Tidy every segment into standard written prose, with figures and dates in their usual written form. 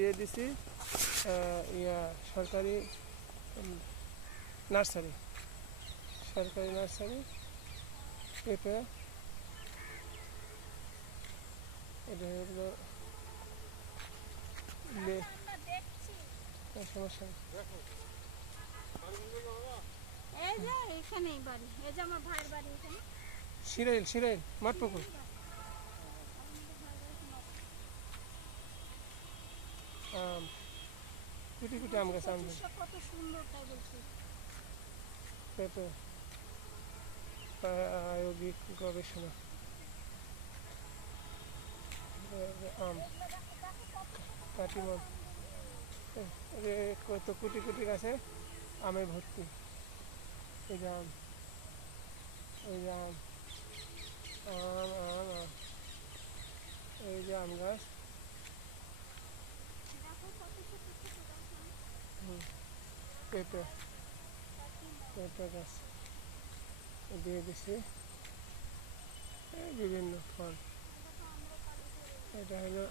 দিয়ে দিছি সরকারি নার্সারি পেঁপে। এটা হলো সমস্যা নেই। সিরাইল মাঠপুকুর। কুটি কুটি আম গাছ আনবেন। পেঁপে প্রায়োগিক গবেষণা আম কাটিমন কত কুটি কুটি গাছে আমে ভর্তি। এই যে আম, এই যে আম, আম আম আম, এই যে আম গাছ। পেঁপে গাছ দিয়ে দিছি বিভিন্ন ফল। এটা হলো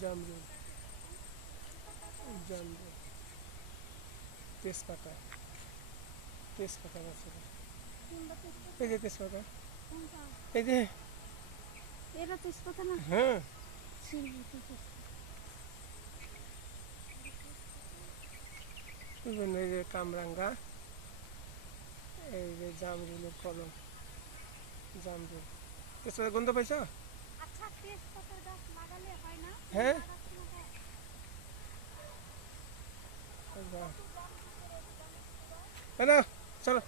জামরুল তেজপাতা গাছ। এই যে তেজপাতা, এই যে হ্যাঁ বিভিন্ন, এই যে কামরাঙ্গা, এই যে জামরুলের কলম, জামরুল। তেজপাতা গন্ধ পাইছ? হ্যাঁ চলো।